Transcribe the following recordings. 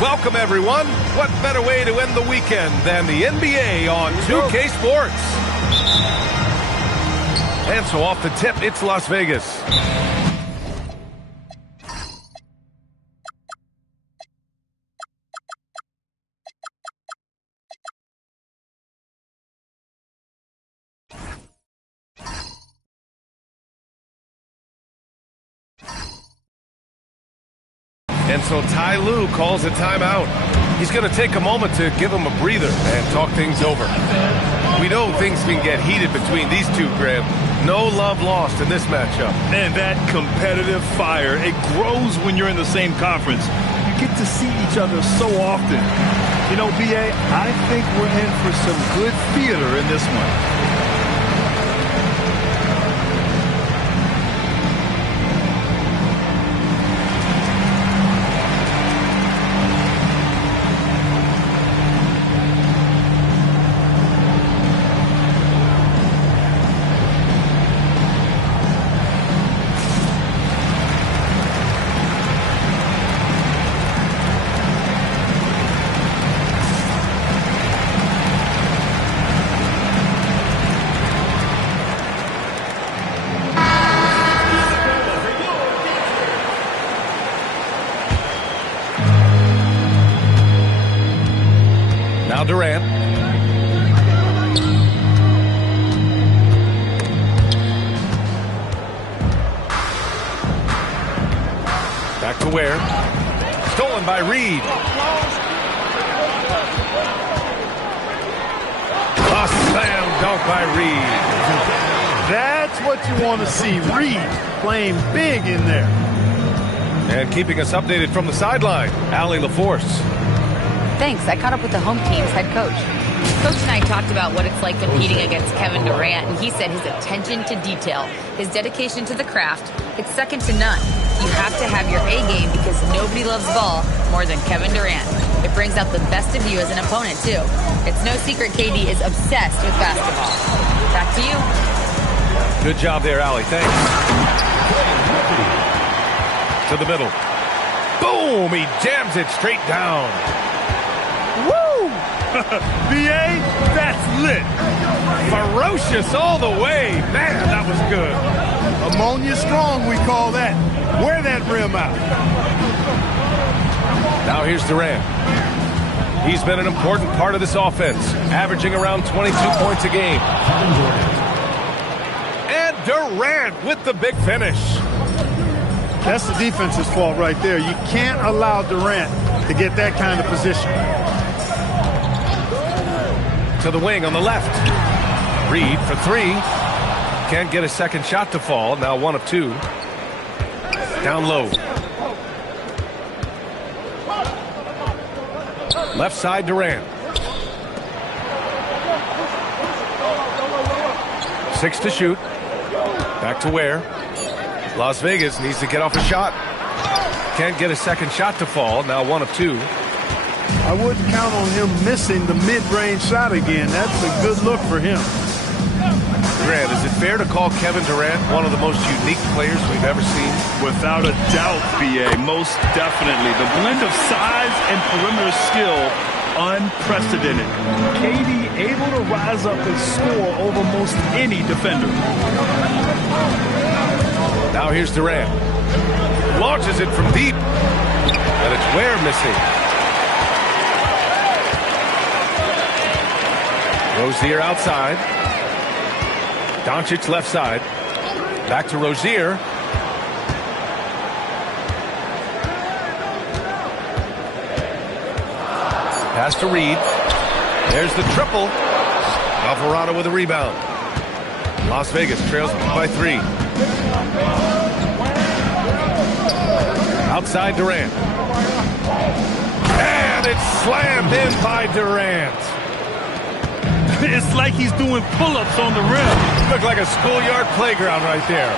Welcome, everyone. What better way to end the weekend than the NBA on 2K Sports? And so off the tip, it's Las Vegas. And so Ty Lue calls a timeout. He's going to take a moment to give him a breather and talk things over. We know things can get heated between these two, Graham. No love lost in this matchup. And that competitive fire, it grows when you're in the same conference. You get to see each other so often. You know, B.A., I think we're in for some good theater in this one. Now Durant. Back to Ware. Stolen by Reed. A slam dunk by Reed. That's what you want to see. Reed playing big in there. And keeping us updated from the sideline, Allie LaForce. Thanks. I caught up with the home team's head coach. Coach and I talked about what it's like competing against Kevin Durant, and he said his attention to detail, his dedication to the craft, it's second to none. You have to have your A game because nobody loves ball more than Kevin Durant. It brings out the best of you as an opponent, too. It's no secret KD is obsessed with basketball. Back to you. Good job there, Allie. Thanks. To the middle. Boom! He jams it straight down. Woo! B.A., that's lit. Ferocious all the way. Man, that was good. Ammonia strong, we call that. Wear that rim out. Now here's Durant. He's been an important part of this offense, averaging around 22 points a game. And Durant with the big finish. That's the defense's fault right there. You can't allow Durant to get that kind of position. To the wing on the left. Reed for three. Can't get a second shot to fall. Now 1 of 2. Down low. Left side Durant. 6 to shoot. Back to Ware. Las Vegas needs to get off a shot. Can't get a second shot to fall. Now 1 of 2. I wouldn't count on him missing the mid-range shot again. That's a good look for him. Grant, is it fair to call Kevin Durant one of the most unique players we've ever seen? Without a doubt, B.A., most definitely. The blend of size and perimeter skill, unprecedented. KD able to rise up and score over most any defender. Now here's Durant. Launches it from deep. And it's Ware missing. Rozier outside. Doncic left side. Back to Rozier. Pass to Reed. There's the triple. Alvarado with a rebound. Las Vegas trails by 3. Outside Durant. And it's slammed in by Durant. It's like he's doing pull-ups on the rim. Looked like a schoolyard playground right there.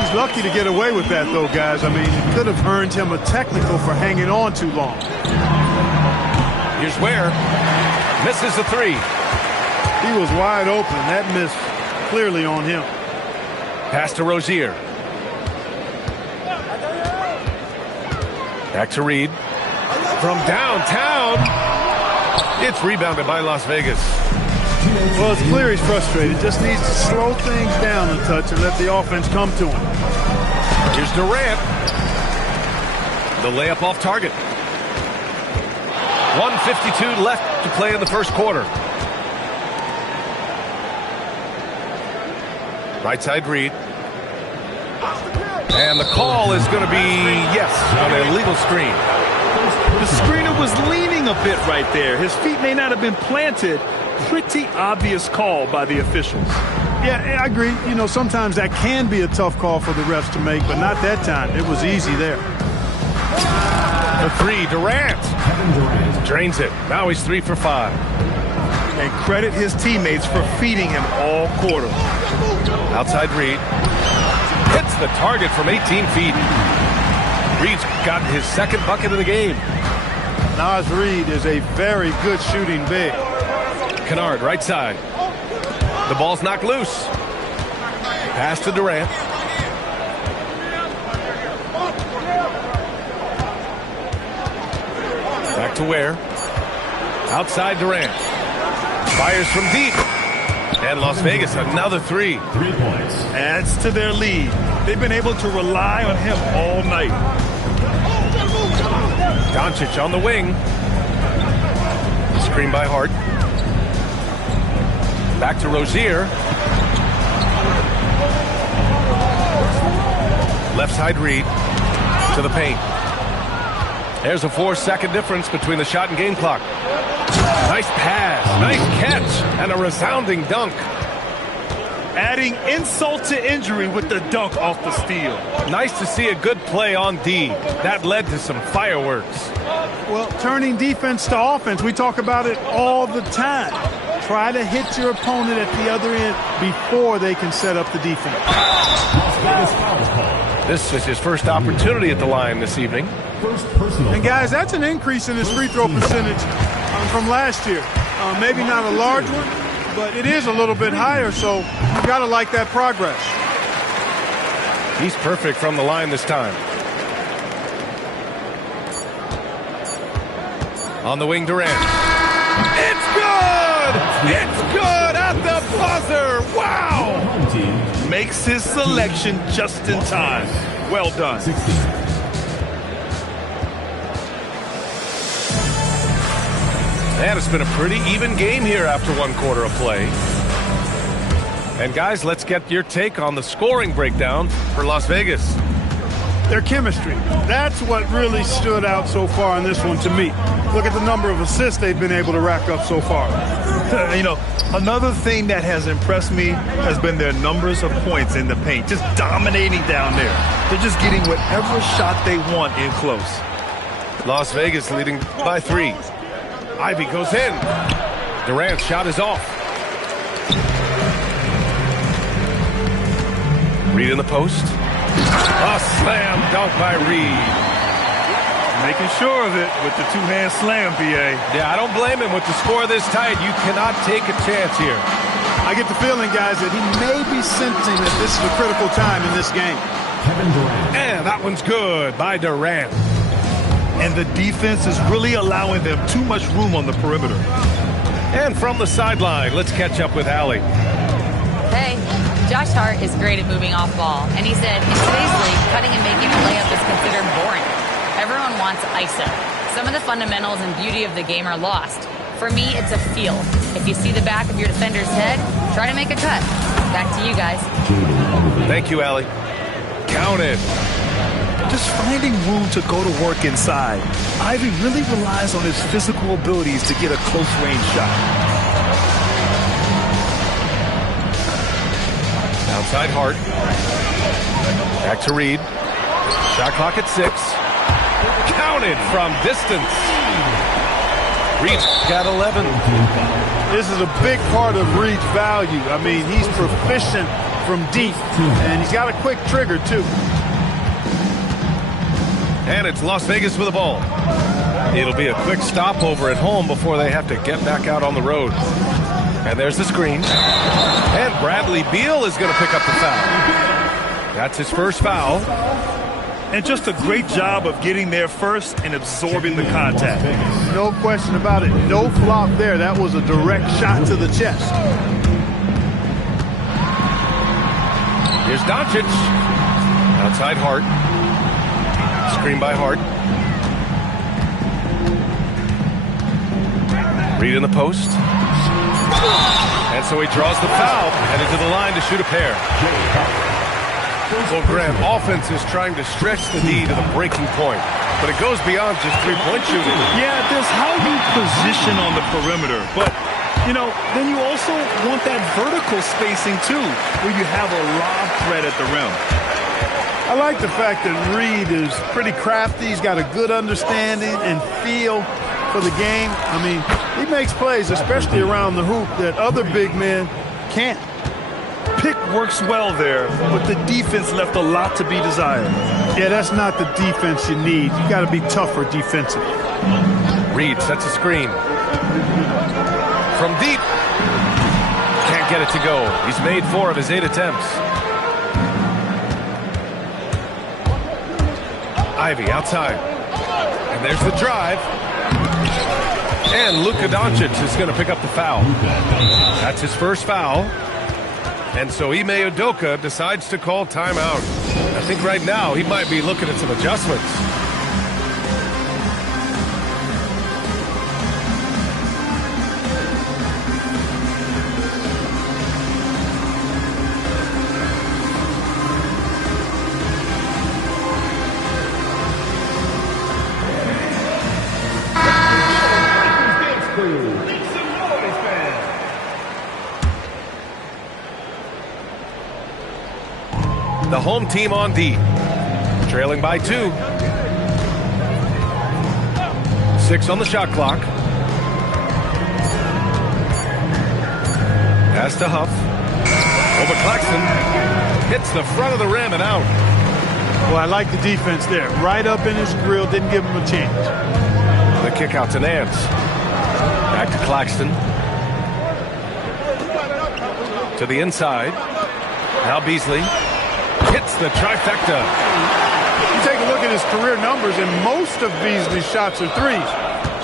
He's lucky to get away with that, though, guys. I mean, it could have earned him a technical for hanging on too long. Here's Ware. Misses the 3. He was wide open. That miss clearly on him. Pass to Rozier. Back to Reed. From downtown, it's rebounded by Las Vegas. Well, it's clear he's frustrated. Just needs to slow things down a touch and let the offense come to him. Here's Durant. The layup off target. 1:52 left to play in the first quarter. Right side read. And the call is going to be, yes, on an illegal screen. The screener was leaning a bit right there. His feet may not have been planted. Pretty obvious call by the officials. Yeah, I agree. You know, sometimes that can be a tough call for the refs to make, but not that time. It was easy there. The three, Durant. Drains it. Now he's 3 for 5. And credit his teammates for feeding him all quarter. Outside Reed. Hits the target from 18 feet. Reed's got his second bucket of the game. Naz Reid is a very good shooting big. Kennard, right side. The ball's knocked loose. Pass to Durant. Back to Ware. Outside Durant. Fires from deep. And Las Vegas, another 3. 3 points. Adds to their lead. They've been able to rely on him all night. Doncic on the wing. Screen by Hart. Back to Rozier. Left side Reed to the paint. There's a 4-second difference between the shot and game clock. Nice pass, nice catch, and a resounding dunk. Adding insult to injury with the dunk off the steal. Nice to see a good play on D. That led to some fireworks. Well, turning defense to offense, we talk about it all the time. Try to hit your opponent at the other end before they can set up the defense. This is his first opportunity at the line this evening. And guys, that's an increase in his free throw percentage from last year. Maybe not a large one, but it is a little bit higher, so you got to like that progress. He's perfect from the line this time. On the wing, Durant. It's good! It's good at the buzzer! Wow! Makes his selection just in time. Well done. And it's been a pretty even game here after 1 quarter of play. And guys, let's get your take on the scoring breakdown for Las Vegas. Their chemistry. That's what really stood out so far in this one to me. Look at the number of assists they've been able to rack up so far. You know, another thing that has impressed me has been their numbers of points in the paint. Just dominating down there. They're just getting whatever shot they want in close. Las Vegas leading by 3. Ivy goes in. Durant's shot is off. Reed in the post. A slam dunk by Reed. Making sure of it with the two-hand slam, PA. Yeah, I don't blame him with the score this tight. You cannot take a chance here. I get the feeling, guys, that he may be sensing that this is a critical time in this game. And that one's good by Durant. And the defense is really allowing them too much room on the perimeter. And from the sideline, let's catch up with Allie. Hey, Josh Hart is great at moving off ball. And he said, in today's league, cutting and making a layup is considered boring. Everyone wants ISO. Some of the fundamentals and beauty of the game are lost. For me, it's a feel. If you see the back of your defender's head, try to make a cut. Back to you guys. Thank you, Allie. Counted. Just finding room to go to work inside. Ivy really relies on his physical abilities to get a close-range shot. Outside Hart. Back to Reed. Shot clock at 6. Counted from distance. Reed's got 11. This is a big part of Reed's value. I mean, he's proficient from deep, and he's got a quick trigger, too. And it's Las Vegas with the ball. It'll be a quick stopover at home before they have to get back out on the road. And there's the screen. And Bradley Beal is going to pick up the foul. That's his first foul. And just a great job of getting there first and absorbing the contact. No question about it. No flop there. That was a direct shot to the chest. Here's Doncic. Outside Hart. Screen by Hart. Reed in the post. And so he draws the foul, headed to the line to shoot a pair. Well, Graham, offense is trying to stretch the D to the breaking point, but it goes beyond just three-point shooting. Yeah, there's how you position on the perimeter, but, you know, then you also want that vertical spacing, too, where you have a lob threat at the rim. I like the fact that Reed is pretty crafty. He's got a good understanding and feel for the game. I mean, he makes plays, especially around the hoop, that other big men can't. Pick works well there, but the defense left a lot to be desired. Yeah, that's not the defense you need. You got to be tougher defensively. Reed sets a screen. From deep. Can't get it to go. He's made 4 of his 8 attempts. Ivy outside. And there's the drive. And Luka Doncic is going to pick up the foul. That's his first foul. And so Ime Udoka decides to call timeout. I think right now he might be looking at some adjustments. The home team on D, trailing by 2. 6 on the shot clock. Pass to Huff. Over Claxton. Hits the front of the rim and out. Well, I like the defense there. Right up in his grill, didn't give him a chance. The kick out to Nance. Back to Claxton. To the inside. Now Beasley. Hits the trifecta. You take a look at his career numbers, and most of Beasley's shots are threes.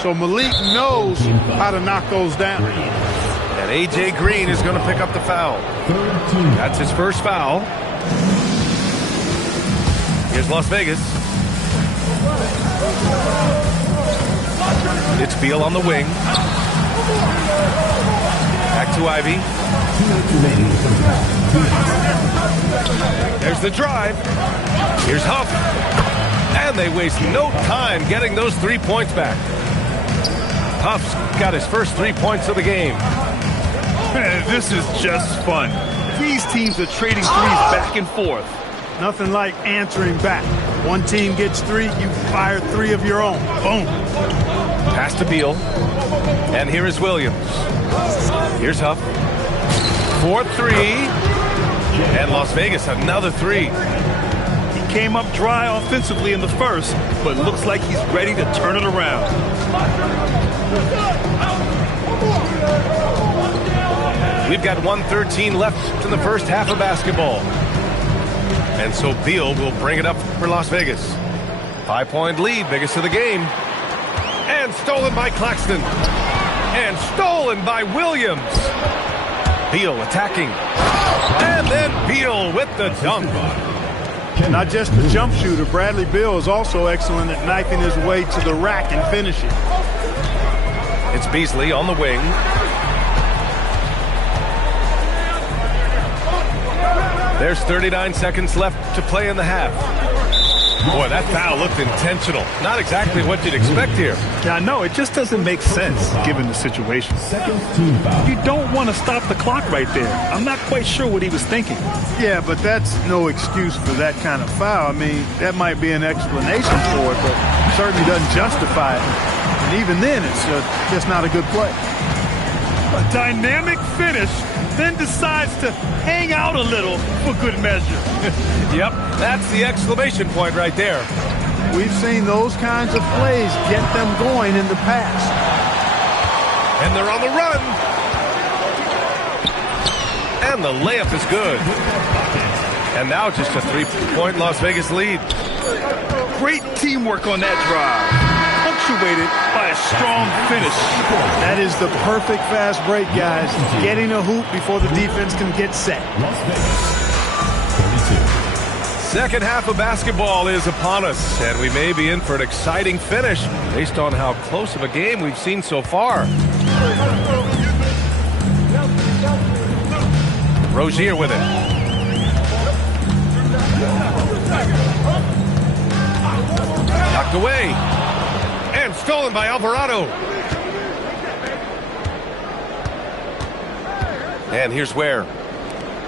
So Malik knows how to knock those down. And A.J. Green is going to pick up the foul. That's his first foul. Here's Las Vegas. It's Beal on the wing. Back to Ivy. There's the drive. Here's Huff. And they waste no time getting those 3 points back. Huff's got his first 3 points of the game. Man, this is just fun. These teams are trading threes back and forth. Nothing like answering back. One team gets 3, you fire 3 of your own. Boom. Pass to Beal. And here is Williams. Here's Huff. 4-3. And Las Vegas, another 3. He came up dry offensively in the first, but looks like he's ready to turn it around. We've got 1:13 left in the first half of basketball. And so Beal will bring it up for Las Vegas. 5-point lead, biggest of the game. And stolen by Claxton. And stolen by Williams. Beal attacking. And then Beal with the dunk. Not just the jump shooter, Bradley Beal is also excellent at knifing his way to the rack and finishing. It's Beasley on the wing. There's 39 seconds left to play in the half. Boy, that foul looked intentional. Not exactly what you'd expect here. Yeah, no, it just doesn't make sense given the situation. You don't want to stop the clock right there. I'm not quite sure what he was thinking. Yeah, but that's no excuse for that kind of foul. I mean, that might be an explanation for it, but certainly doesn't justify it. And even then, it's just not a good play. A dynamic finish, then decides to hang out a little for good measure. Yep, that's the exclamation point right there. We've seen those kinds of plays get them going in the past. And they're on the run. And the layup is good. And now just a 3-point Las Vegas lead. Great teamwork on that drive, punctuated by a strong finish. That is the perfect fast break, guys. Getting a hoop before the defense can get set. Second half of basketball is upon us, and we may be in for an exciting finish based on how close of a game we've seen so far. Rozier with it. Knocked away. And stolen by Alvarado. And here's Ware.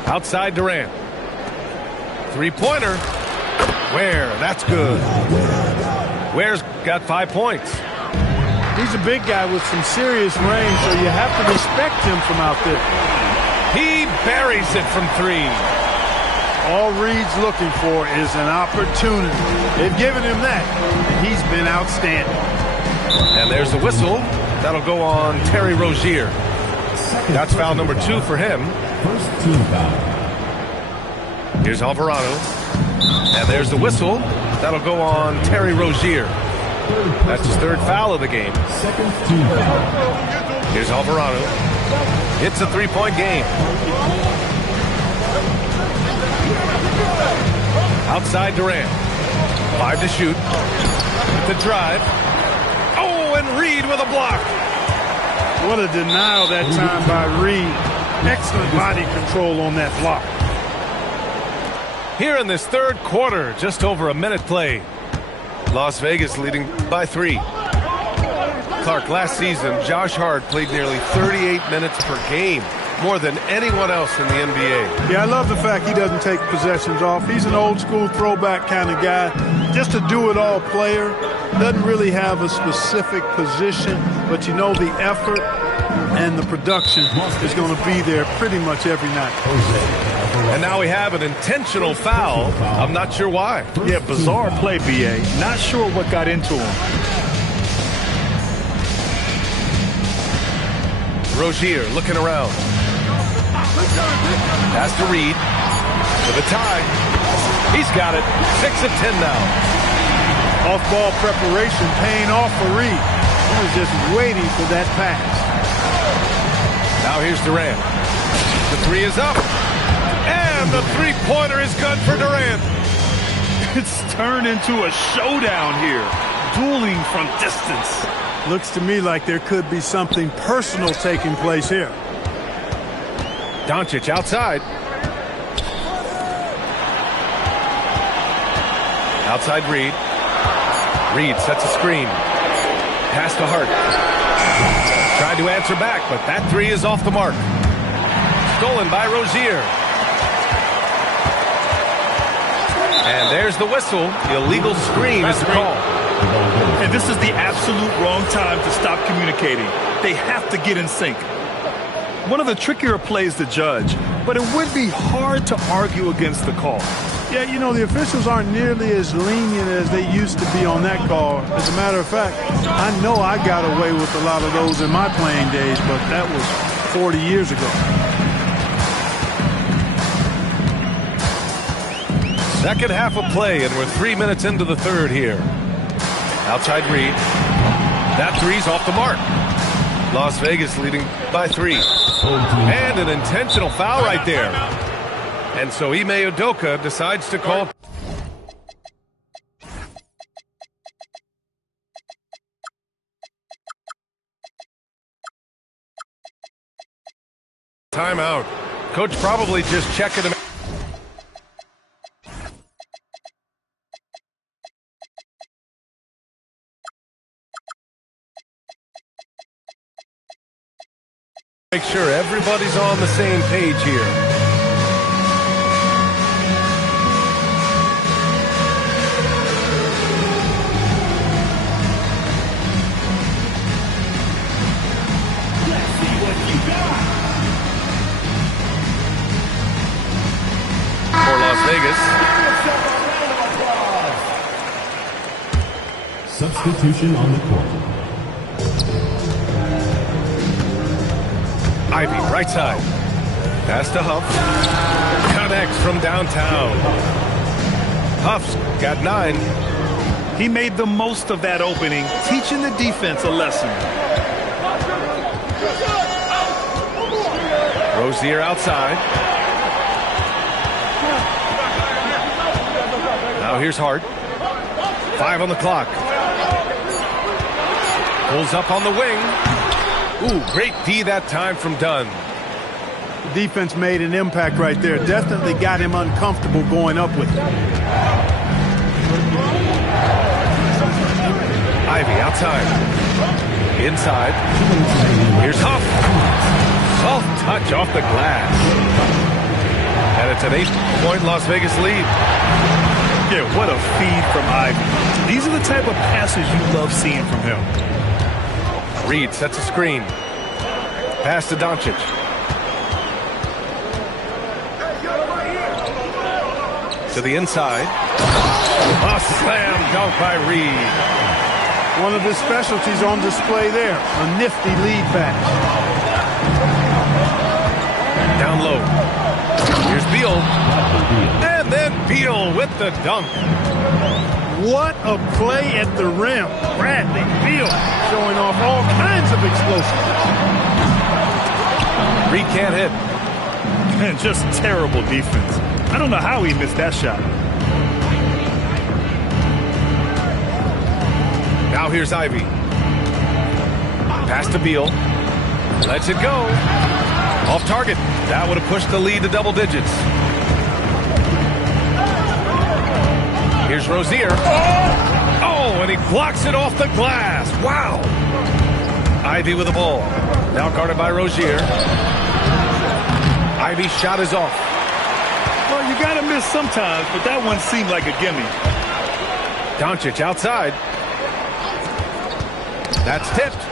Outside Durant. Three-pointer. Ware, that's good. Ware's got 5 points. He's a big guy with some serious range, so you have to respect him from out there. He buries it from three. All Reed's looking for is an opportunity. They've given him that, and he's been outstanding. And there's the whistle. That'll go on Terry Rozier. That's foul number 2 for him. First team foul. Here's Alvarado. And there's the whistle. That'll go on Terry Rozier. That's his 3rd foul of the game. Second team foul. Here's Alvarado. It's a 3-point game. Outside Durant. 5 to shoot. The drive. Oh, and Reed with a block. What a denial that time by Reed. Excellent body control on that block. Here in this 3rd quarter, just over a minute played. Las Vegas leading by 3. Clark, last season, Josh Hart played nearly 38 minutes per game, more than anyone else in the NBA. Yeah, I love the fact he doesn't take possessions off. He's an old-school throwback kind of guy, just a do-it-all player. Doesn't really have a specific position, but you know the effort and the production is going to be there pretty much every night. And now we have an intentional foul. I'm not sure why. Yeah, bizarre play, B.A. Not sure what got into him. Rozier looking around. Pass to Reed. For the tie. He's got it. 6 of 10 now. Off-ball preparation paying off for Reed. He was just waiting for that pass. Now here's Durant. The 3 is up. And the 3-pointer is good for Durant. It's turned into a showdown here. Dueling from distance. Looks to me like there could be something personal taking place here. Doncic outside. Outside Reed. Reed sets a screen. Pass to Hart. Tried to answer back, but that 3 is off the mark. Stolen by Rozier. And there's the whistle. The illegal screen is the call. And this is the absolute wrong time to stop communicating. They have to get in sync. One of the trickier plays to judge, but it would be hard to argue against the call. Yeah, you know, the officials aren't nearly as lenient as they used to be on that call. As a matter of fact, I know I got away with a lot of those in my playing days, but that was 40 years ago. Second half of play, and we're 3 minutes into the 3rd here. Outside Reed. That 3's off the mark. Las Vegas leading by 3. And an intentional foul right there. And so Ime Udoka decides to call. Timeout. Coach probably just checking him. Make sure everybody's on the same page here. Let's see what you got. For Las Vegas. Substitution on the court. Ivy, right side. Pass to Huff. Connects from downtown. Huff Huff's got 9. He made the most of that opening, teaching the defense a lesson. Rozier outside. Now here's Hart. 5 on the clock. Pulls up on the wing. Ooh, great D that time from Dunn. The defense made an impact right there. Definitely got him uncomfortable going up with it. Ivy outside. Inside. Here's Huff. Soft touch off the glass. And it's an 8-point Las Vegas lead. Yeah, what a feed from Ivy. These are the type of passes you love seeing from him. Reed sets a screen. Pass to Doncic. To the inside. A slam dunk by Reed. One of his specialties on display there. A nifty lead pass. Down low. Here's Beal. And then Beal with the dunk. What a play at the rim. Bradley Beal showing off all kinds of explosiveness. Reed can't hit. And just terrible defense. I don't know how he missed that shot. Now here's Ivy. Pass to Beal. Lets it go. Off target. That would have pushed the lead to double digits. Here's Rozier. Oh, and he blocks it off the glass. Wow. Ivy with the ball. Now guarded by Rozier. Ivy's shot is off. Well, you got to miss sometimes, but that one seemed like a gimme. Doncic outside. That's tipped.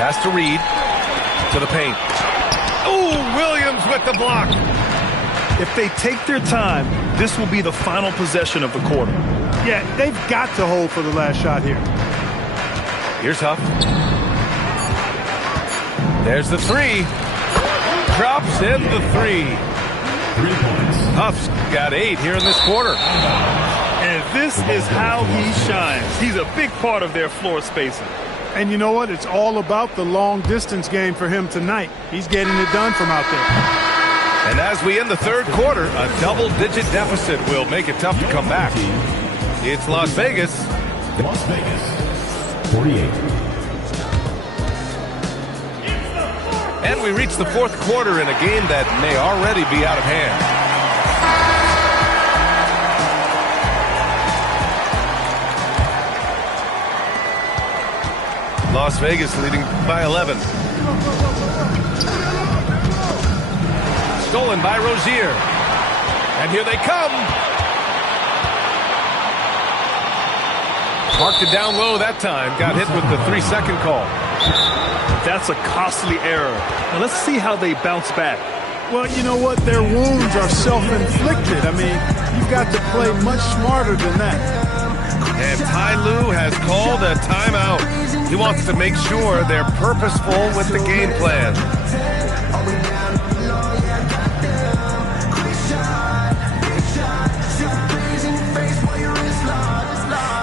Pass to Reed. To the paint. Ooh, Williams with the block. If they take their time, this will be the final possession of the quarter. Yeah, they've got to hold for the last shot here. Here's Huff. There's the 3. Drops in the 3. 3 points. Huff's got 8 here in this quarter. And this is how he shines. He's a big part of their floor spacing. And you know what? It's all about the long-distance game for him tonight. He's getting it done from out there. And as we end the third quarter, a double-digit deficit will make it tough to come back. It's Las Vegas. Las Vegas, 48. And we reach the fourth quarter in a game that may already be out of hand. Las Vegas leading by 11. Stolen by Rozier. And here they come. Marked it down low that time. Got hit with the 3-second call. That's a costly error. Now let's see how they bounce back. Well, you know what? Their wounds are self-inflicted. I mean, you've got to play much smarter than that. And Ty Lue has called a timeout. He wants to make sure they're purposeful with the game plan.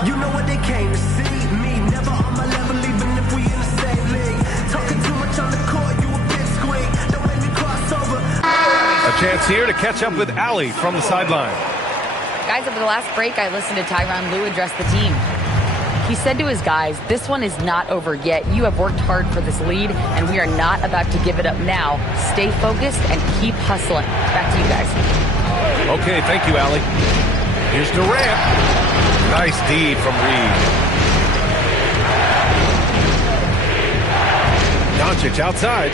You know what they came to see. Me, never on my level, even if we in the same league. Talking too much on the court, you a big squeak. Don't make me cross over. A chance here to catch up with Allie from the sideline. Guys, over the last break, I listened to Tyronn Lue address the team. He said to his guys, this one is not over yet. You have worked hard for this lead, and we are not about to give it up now. Stay focused and keep hustling. Back to you guys. Okay, thank you, Allie. Here's Durant. Nice D from Reed. Doncic outside.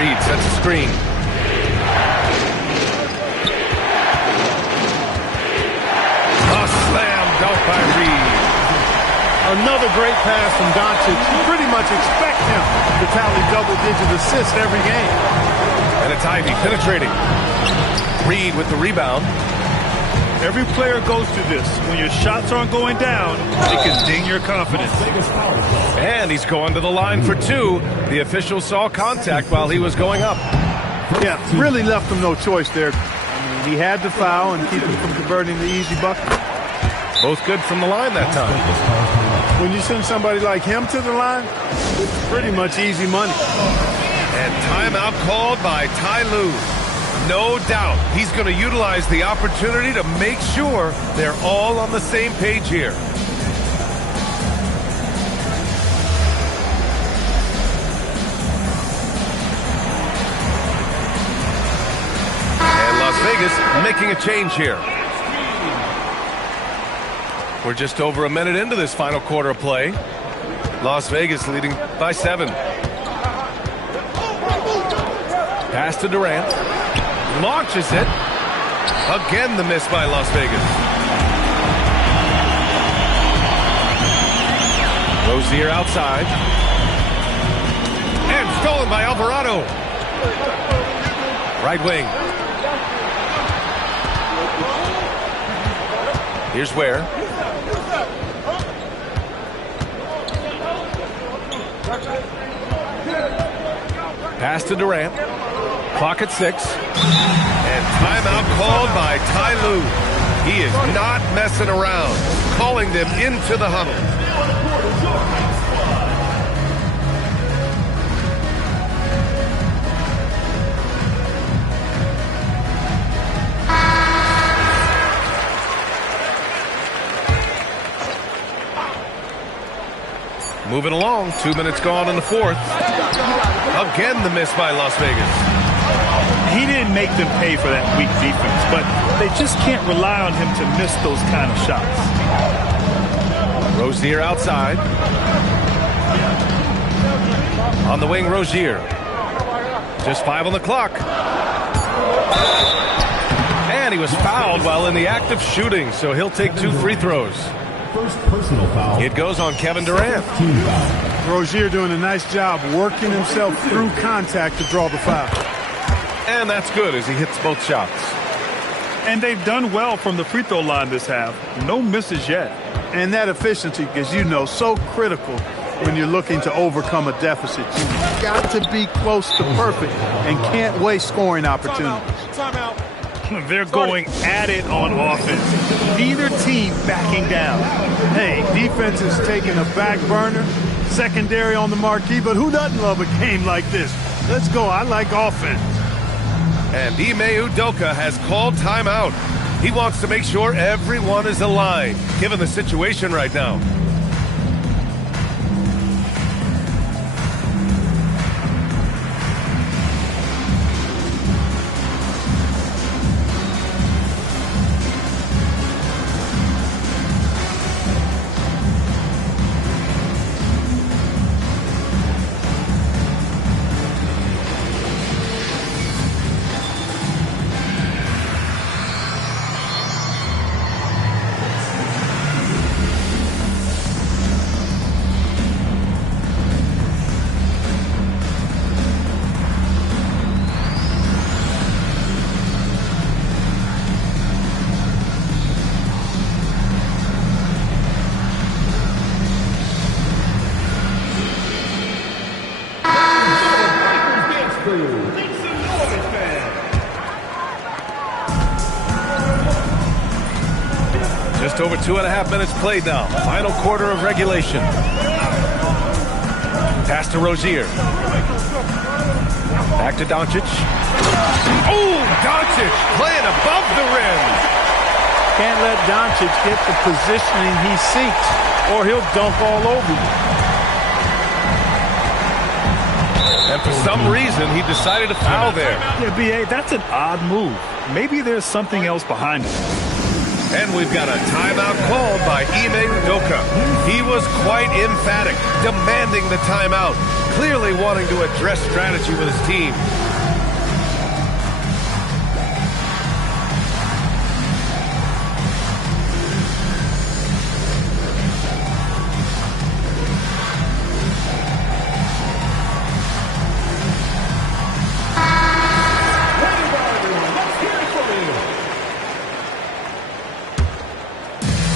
Reed sets a screen. A slam dunk by Reed. Another great pass from Doncic. You pretty much expect him to tally double-digit assists every game. And it's Ivy penetrating. Reed with the rebound. Every player goes through this. When your shots aren't going down, it can ding your confidence. And he's going to the line for 2. The official saw contact while he was going up. Yeah, really left him no choice there. I mean, he had to foul and keep him from converting the easy bucket. Both good from the line that time. When you send somebody like him to the line, it's pretty much easy money. And timeout called by Ty Lue. No doubt he's going to utilize the opportunity to make sure they're all on the same page here. And Las Vegas making a change here. We're just over a minute into this final quarter of play. Las Vegas leading by 7. Pass to Durant. Launches it. Again, the miss by Las Vegas. Rozier outside. And stolen by Alvarado. Right wing. Here's Ware. Pass to Durant. Clock at 6. And timeout called by Ty Lue. He is not messing around. Calling them into the huddle. Moving along, 2 minutes gone in the fourth. Again, the miss by Las Vegas. He didn't make them pay for that weak defense, but they just can't rely on him to miss those kind of shots. Rozier outside. On the wing, Rozier. Just 5 on the clock. And he was fouled while in the act of shooting, so he'll take 2 free throws. First personal foul. It goes on Kevin Durant. Rozier doing a nice job working himself through contact to draw the foul. And that's good as he hits both shots. And they've done well from the free throw line this half. No misses yet. And that efficiency, as you know, so critical when you're looking to overcome a deficit. You've got to be close to perfect and can't waste scoring opportunities. Timeout. They're going at it on offense. Neither team backing down. Hey, defense is taking a back burner, secondary on the marquee, but who doesn't love a game like this? Let's go. I like offense. And Ime Udoka has called timeout. He wants to make sure everyone is aligned, given the situation right now. Just over 2.5 minutes played now. Final quarter of regulation. Pass to Rozier. Back to Doncic. Oh, Doncic playing above the rim. Can't let Doncic get the positioning he seeks, or he'll dunk all over you. And for some reason, he decided to foul there. Yeah, B.A., that's an odd move. Maybe there's something else behind it. And we've got a timeout called by Ime Udoka. He was quite emphatic, demanding the timeout, clearly wanting to address strategy with his team.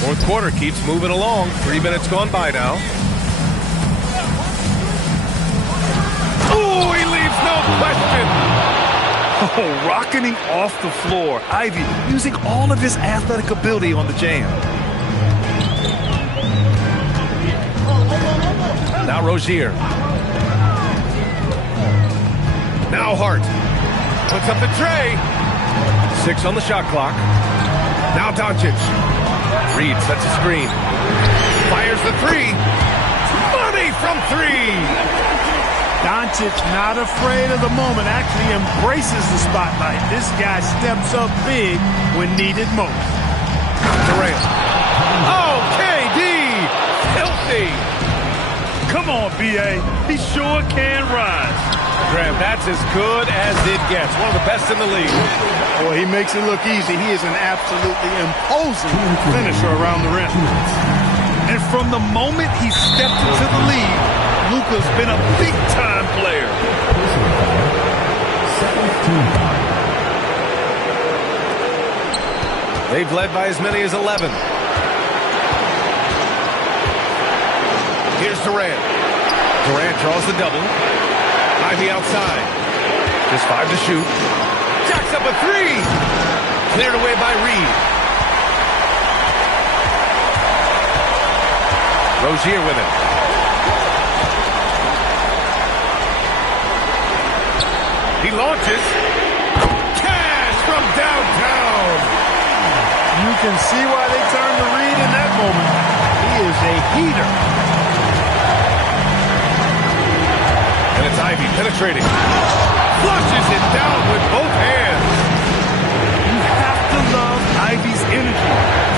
Fourth quarter keeps moving along. 3 minutes gone by now. Oh, he leaves no question. Oh, rocketing off the floor. Ivy using all of his athletic ability on the jam. Now Rozier. Now Hart. Puts up the tray. 6 on the shot clock. Now Doncic. Reed sets a screen. Fires the 3. Money from 3. Doncic not afraid of the moment, actually embraces the spotlight. This guy steps up big when needed most. Durant. Oh, KD! Filthy! Come on, B.A. He sure can rise. Graham, that's as good as it gets. One of the best in the league. Boy, he makes it look easy. He is an absolutely imposing finisher around the rim. And from the moment he stepped into the league, Luka's been a big-time player. They've led by as many as 11. Here's Durant. Durant draws the double. Ivy outside. Just 5 to shoot. Jacks up a 3. Cleared away by Reed. Rozier with it. He launches. Cash from downtown. You can see why they turned to Reed in that moment. He is a heater. And it's Ivy penetrating. Flushes it down with both hands. You have to love Ivy's energy,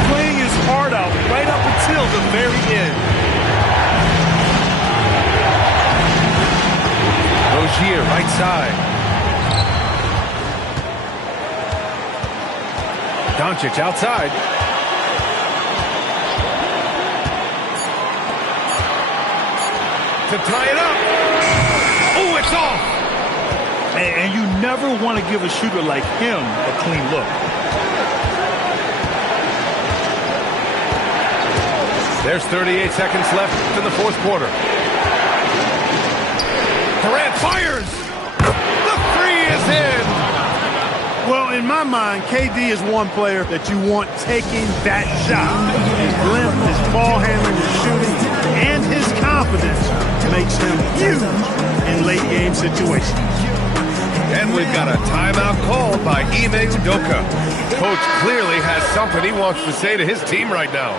playing his heart out right up until the very end. Rozier, right side. Doncic outside. To tie it up. Oh, it's off. And you never want to give a shooter like him a clean look. There's 38 seconds left in the fourth quarter. Durant fires. The 3 is in. Well, in my mind, KD is one player that you want taking that shot. His length, his ball handling, his shooting, and his confidence makes him huge in late-game situations. And we've got a timeout called by Ime Udoka. Coach clearly has something he wants to say to his team right now.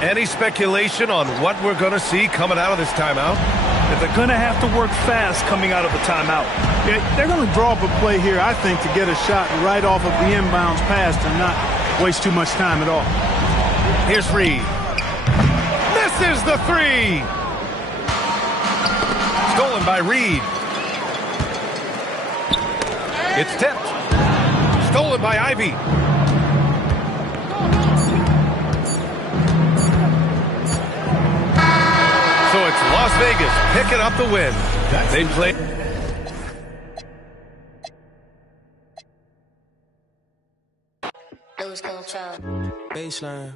Any speculation on what we're going to see coming out of this timeout? That they're going to have to work fast coming out of a timeout. Yeah, they're going to draw up a play here, I think, to get a shot right off of the inbounds pass and not waste too much time at all. Here's Reed. Misses the 3. Stolen by Reed. It's tipped. Stolen by Ivy. So it's Las Vegas picking up the win. They play. Baseline.